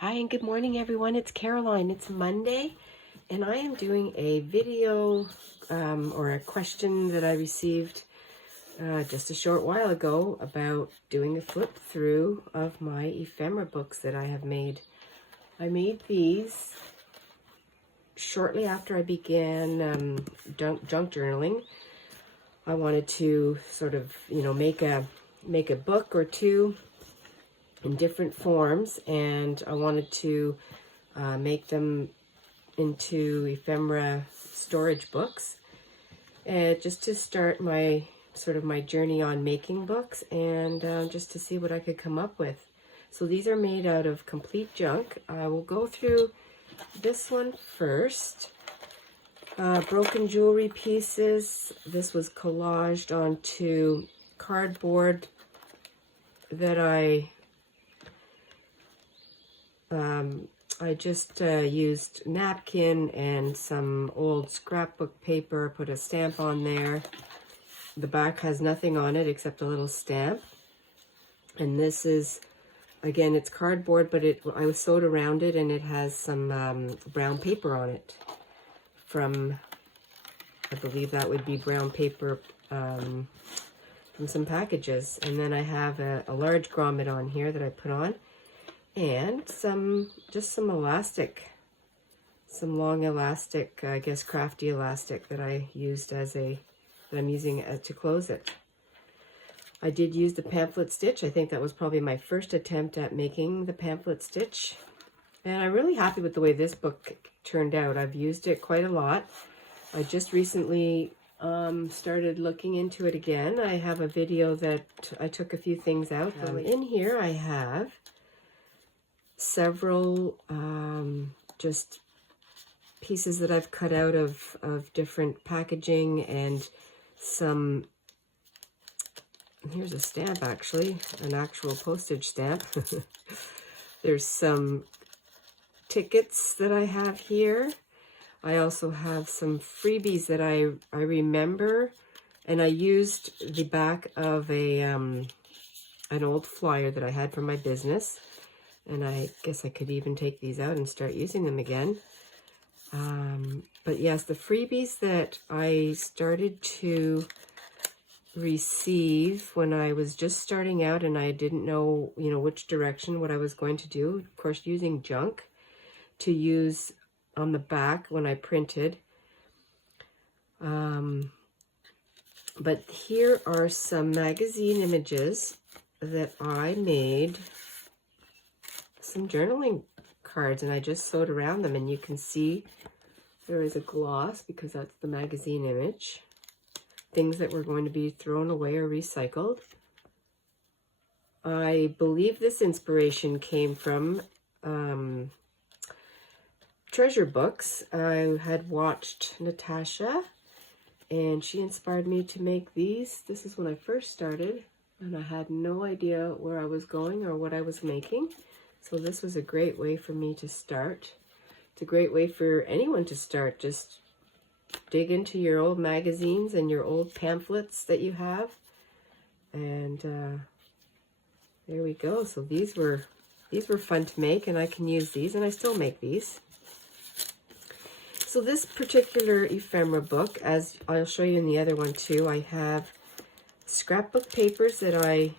Hi and good morning everyone, it's Caroline. It's Monday and I am doing a video or a question that I received just a short while ago about doing a flip through of my ephemera books that I have made. I made these shortly after I began junk journaling. I wanted to sort of, make a book or two in different forms, and I wanted to make them into ephemera storage books, and just to start my journey on making books, and just to see what I could come up with. So these are made out of complete junk. I will go through this one first. Broken jewelry pieces. This was collaged onto cardboard that I just used napkin and some old scrapbook paper, put a stamp on there. The back has nothing on it except a little stamp. And this is, again, it's cardboard, but I was sewed around it, and it has some brown paper on it from, I believe that would be brown paper from some packages. And then I have a large grommet on here that I put on, and just some elastic, some long elastic, I guess crafty elastic that I used that I'm using to close it. I did use the pamphlet stitch. I think that was probably my first attempt at making the pamphlet stitch, and I'm really happy with the way this book turned out. I've used it quite a lot. I just recently started looking into it again. I have a video that I took a few things out. In here I have several just pieces that I've cut out of different packaging, and some, here's a stamp, actually, an actual postage stamp. There's some tickets that I have here. I also have some freebies that I remember, and I used the back of an old flyer that I had for my business. And I guess I could even take these out and start using them again. But yes, the freebies that I started to receive when I was just starting out and I didn't know, which direction, what I was going to do. Of course, using junk to use on the back when I printed. But here are some magazine images that I made, some journaling cards, and I just sewed around them, and you can see there is a gloss because that's the magazine image. Things that were going to be thrown away or recycled. I believe this inspiration came from treasure books. I had watched Natasha, and she inspired me to make these. This is when I first started, and I had no idea where I was going or what I was making. So this was a great way for me to start. It's a great way for anyone to start. Just dig into your old magazines and your old pamphlets that you have. And there we go. So these were fun to make, and I can use these, and I still make these. So this particular ephemera book, as I'll show you in the other one too, I have scrapbook papers that I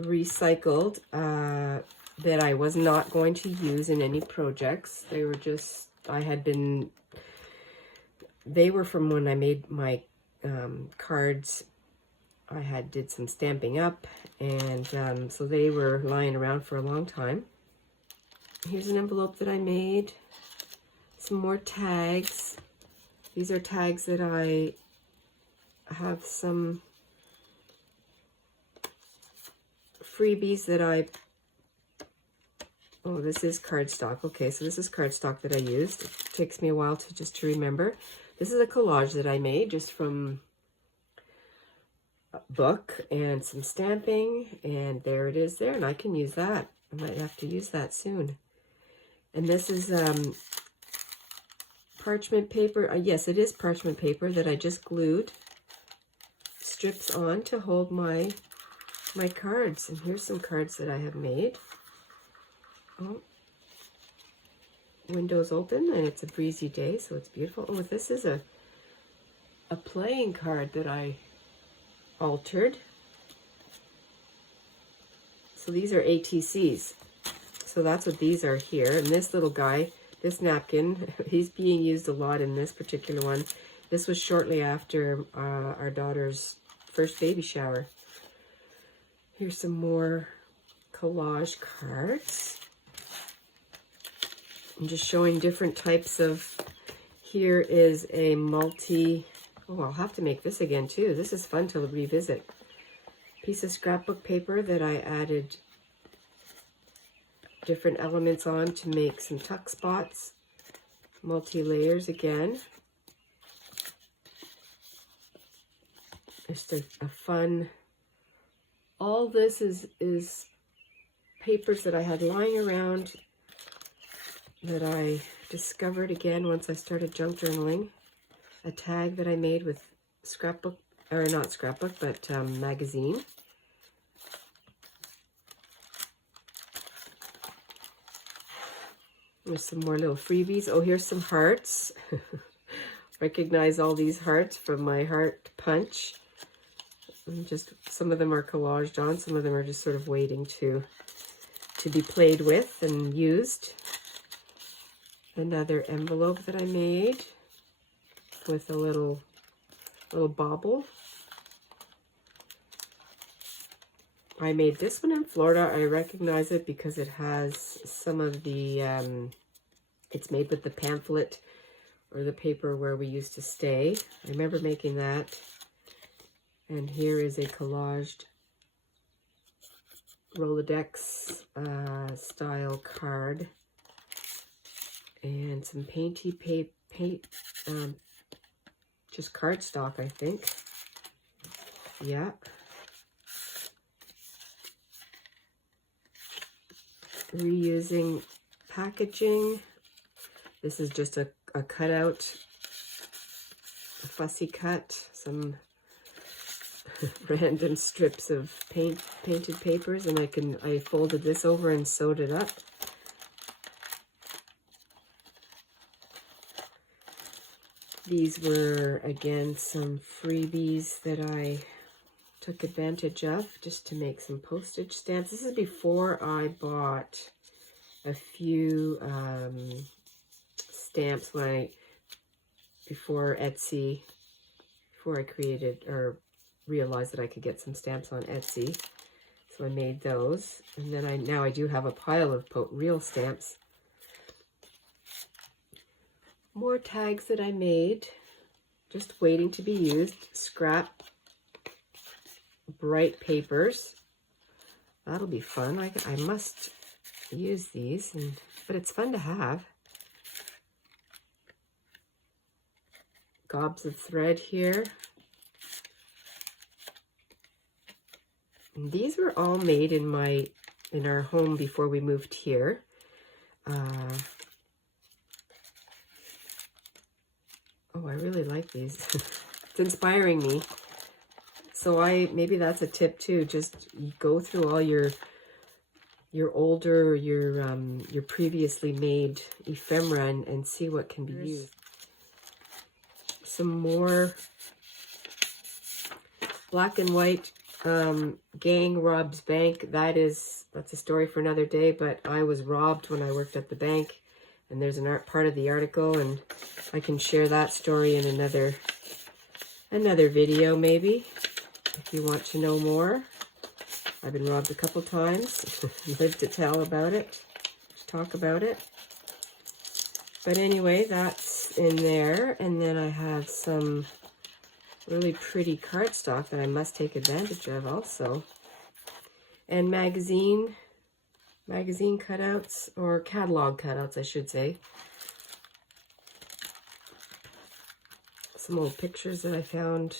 recycled that I was not going to use in any projects. They were just, they were from when I made my cards. I did some stamping up, and so they were lying around for a long time. Here's an envelope that I made. Some more tags. These are tags that I have some freebies that oh, this is cardstock. Okay, so this is cardstock that I used. It takes me a while to remember. This is a collage that I made just from a book and some stamping, and there it is there, and I can use that. I might have to use that soon. And this is parchment paper. Yes, it is parchment paper that I just glued strips on to hold my cards. And here's some cards that I have made. Oh, windows open, and it's a breezy day, so it's beautiful. Oh, this is a playing card that I altered. So these are ATCs. So that's what these are here. And this little guy, this napkin, he's being used a lot in this particular one. This was shortly after our daughter's first baby shower. Here's some more collage cards. I'm just showing different types of, here is a multi, oh, I'll have to make this again too. This is fun to revisit. Piece of scrapbook paper that I added different elements on to make some tuck spots. Multi-layers again. Just a fun, all this is papers that I had lying around that I discovered again once I started junk journaling. A tag that I made with scrapbook, or not scrapbook, but magazine. There's some more little freebies. Oh, here's some hearts. Recognize all these hearts from my heart punch. And just some of them are collaged on, some of them are just sort of waiting to be played with and used. Another envelope that I made with a little bauble. I made this one in Florida. I recognize it because it has some of the, it's made with the pamphlet or the paper where we used to stay. I remember making that. And here is a collaged Rolodex style card. And some paint, just cardstock, I think. Yeah. Reusing packaging. This is just a cutout, a fussy cut, some random strips of painted papers, and I folded this over and sewed it up. These were again some freebies that I took advantage of just to make some postage stamps. This is before I bought a few stamps before Etsy, before I created or realized that I could get some stamps on Etsy. So I made those, and then now I do have a pile of real stamps. More tags that I made, just waiting to be used. Scrap bright papers. That'll be fun. I must use these, but it's fun to have. Gobs of thread here. And these were all made in our home before we moved here. Oh, I really like these. It's inspiring me. So maybe that's a tip too. Just go through all your older, your previously made ephemera and see what can be used. Some more black and white gang robs bank. That's a story for another day, but I was robbed when I worked at the bank, and there's an part of the article, and I can share that story in another video maybe if you want to know more. I've been robbed a couple times. Lived to tell about it, to talk about it. But anyway, that's in there. And then I have some really pretty cardstock that I must take advantage of also. And magazine cutouts, or catalog cutouts, I should say. Some old pictures that I found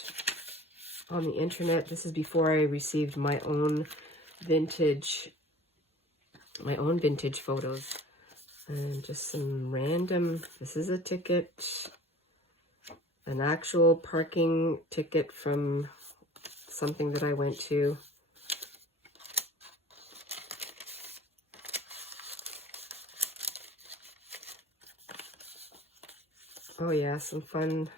on the internet. This is before I received my own vintage photos. And just some random, this is a ticket, an actual parking ticket from something that I went to. Oh yeah, some fun.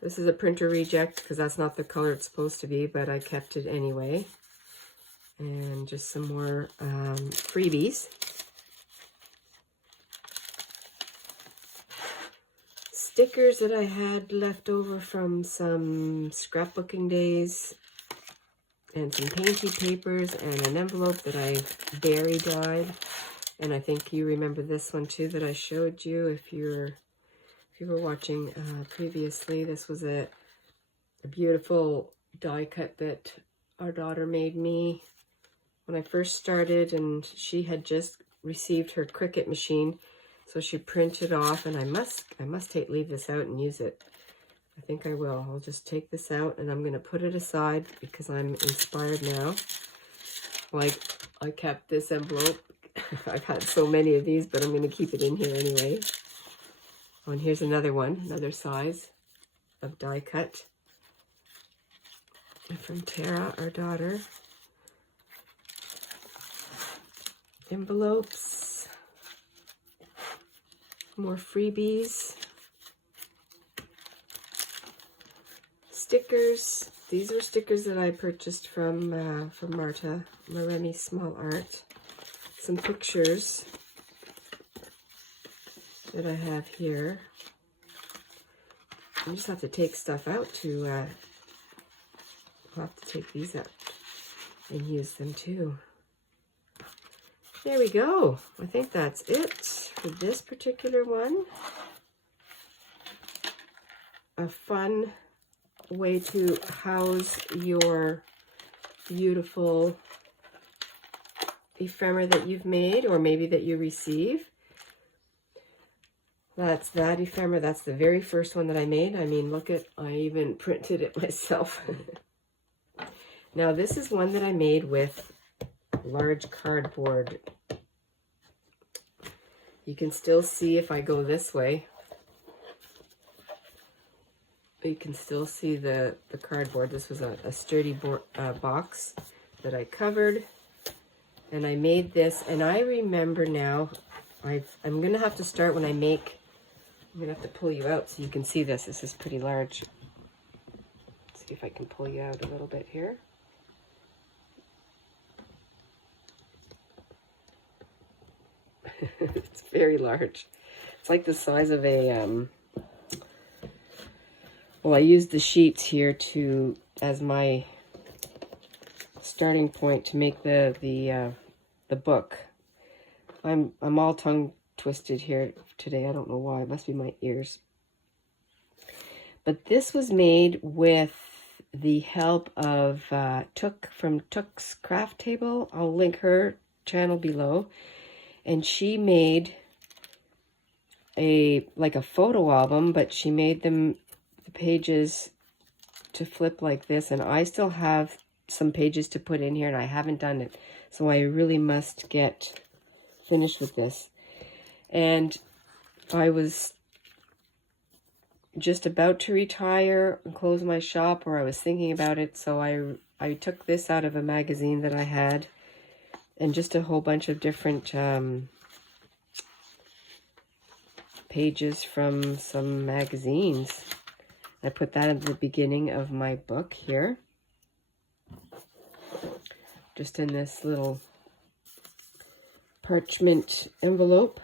This is a printer reject because that's not the color it's supposed to be, but I kept it anyway. And just some more freebies. Stickers that I had left over from some scrapbooking days. And some painty papers and an envelope that I berry dyed. And I think you remember this one too that I showed you if you were watching previously. This was a beautiful die cut that our daughter made me when I first started, and she had just received her Cricut machine, so she printed off, and I must leave this out and use it. I think I will. I'll just take this out and I'm going to put it aside because I'm inspired now. Like, I kept this envelope. I've had so many of these, but I'm going to keep it in here anyway. Oh, and here's another one, another size of die cut from Tara, our daughter. Envelopes, more freebies, stickers. These are stickers that I purchased from Marta, Maremi Small Art. Some pictures that I have here. I just have to take stuff out to, I'll have to take these out and use them too. There we go. I think that's it for this particular one. A fun way to house your beautiful ephemera that you've made, or maybe that you receive. That's that ephemera. That's the very first one that I made. I mean, look at, I even printed it myself. Now, this is one that I made with large cardboard. You can still see if I go this way. You can still see the cardboard. This was a sturdy box that I covered. And I made this, and I remember now, I'm going to have to start when I make, I'm going to have to pull you out so you can see this. This is pretty large. Let's see if I can pull you out a little bit here. It's very large. It's like the size of a, well, I used the sheets here as my starting point to make the book. I'm all tongue twisted here today. I don't know why. It must be my ears. But this was made with the help of Took from Took's Craft Table. I'll link her channel below. And she made like a photo album, but she made the pages to flip like this. And I still have some pages to put in here, and I haven't done it. So I really must get finished with this. And I was just about to retire and close my shop, or I was thinking about it. So I took this out of a magazine that I had, and just a whole bunch of different pages from some magazines. I put that at the beginning of my book here. Just in this little parchment envelope.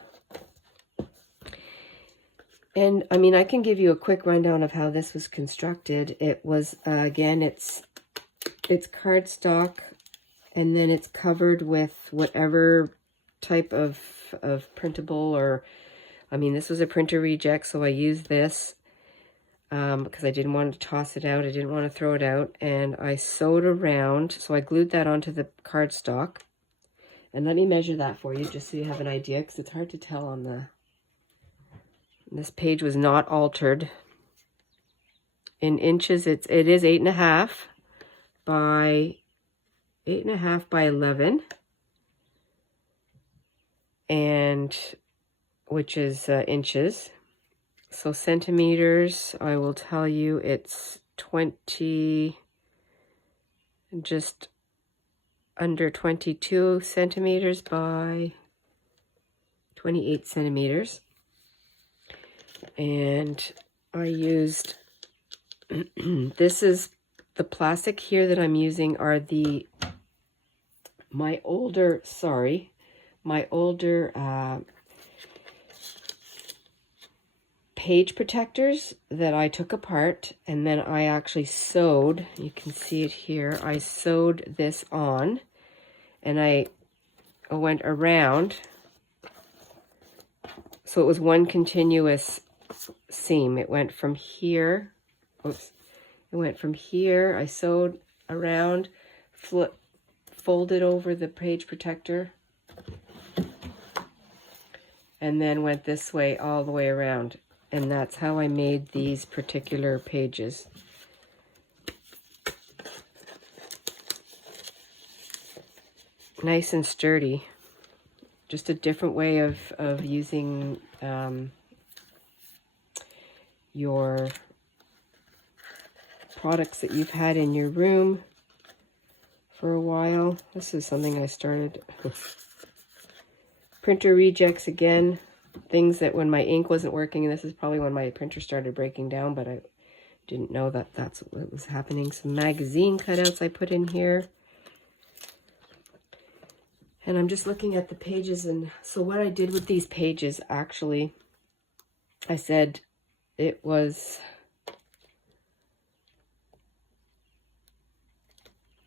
And I mean, I can give you a quick rundown of how this was constructed. It was, again, it's cardstock, and then it's covered with whatever type of printable, or, I mean, this was a printer reject, so I used this because I didn't want to toss it out. I didn't want to throw it out. And I sewed around, so I glued that onto the cardstock. And let me measure that for you, just so you have an idea, because it's hard to tell on the... This page was not altered. In inches, it is 8.5 by 8.5 by 11, and which is inches. So centimeters, I will tell you, it's 20, just under 22 centimeters by 28 centimeters. And I used, this is the plastic here that I'm using are my older page protectors that I took apart, and then I actually sewed, you can see it here, I sewed this on, and I went around, so it was one continuous seam. It went from here, oops, it went from here, I sewed around, folded over the page protector, and then went this way all the way around. And that's how I made these particular pages. Nice and sturdy. Just a different way of using your products that you've had in your room for a while. This is something I started. Printer rejects again. Things that when my ink wasn't working, and this is probably when my printer started breaking down, but I didn't know that that's what was happening. Some magazine cutouts I put in here. And I'm just looking at the pages, and so what I did with these pages, actually, I said it was,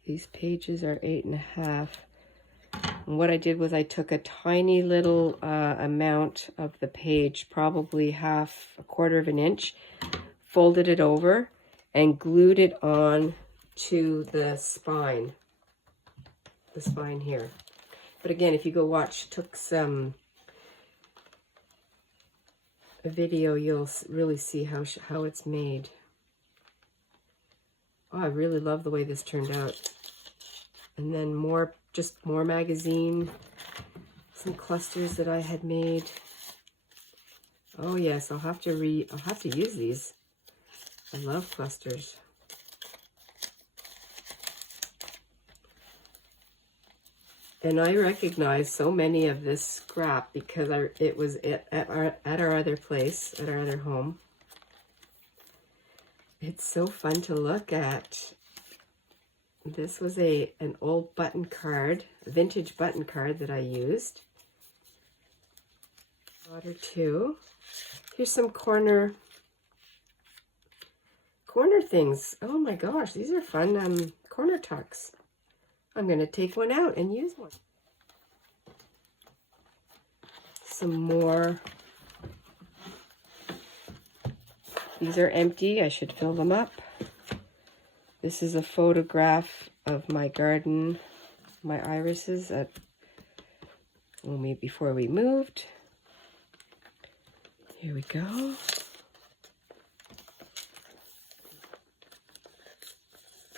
these pages are 8.5. And what I did was I took a tiny little amount of the page, probably a quarter of an inch, folded it over and glued it on to the spine here. But again, if you go watch a video, you'll really see how it's made. Oh, I really love the way this turned out. And then just more magazine, some clusters that I had made. Oh yes, I'll have to use these. I love clusters. And I recognize so many of this scrap because it was at our other place, at our other home. It's so fun to look at. This was an old button card, a vintage button card that I used. Water too. Here's some corner things. Oh my gosh, these are fun corner tucks. I'm going to take one out and use one. Some more. These are empty. I should fill them up. This is a photograph of my garden, my irises before we moved. Here we go.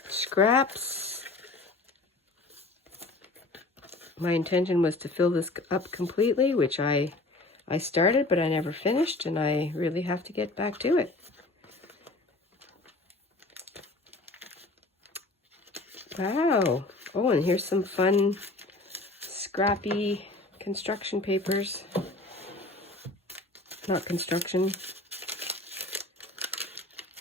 Scraps. My intention was to fill this up completely, which I started, but I never finished, and I really have to get back to it. Wow. Oh, and here's some fun, scrappy construction papers. Not construction.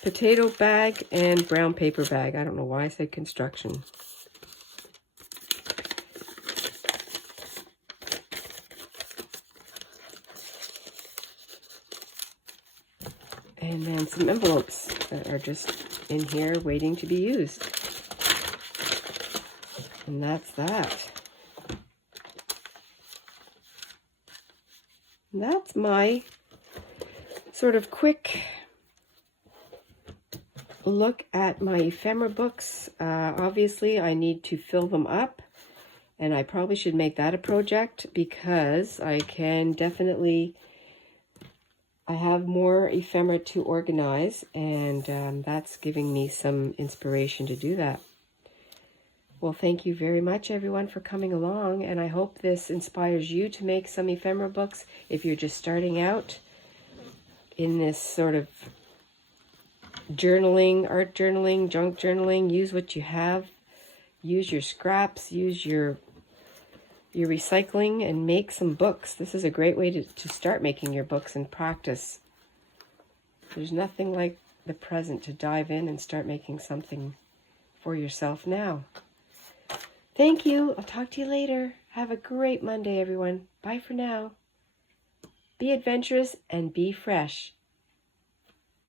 Potato bag and brown paper bag. I don't know why I said construction. And then some envelopes that are just in here waiting to be used. And that's that. And that's my sort of quick look at my ephemera books. Obviously, I need to fill them up, and I probably should make that a project because I can definitely, I have more ephemera to organize, and that's giving me some inspiration to do that. Well, thank you very much, everyone, for coming along, and I hope this inspires you to make some ephemera books if you're just starting out in this sort of journaling, art journaling, junk journaling. Use what you have. Use your scraps. Use your recycling and make some books. This is a great way to start making your books and practice. There's nothing like the present to dive in and start making something for yourself now. Thank you. I'll talk to you later. Have a great Monday, everyone. Bye for now. Be adventurous and be fresh.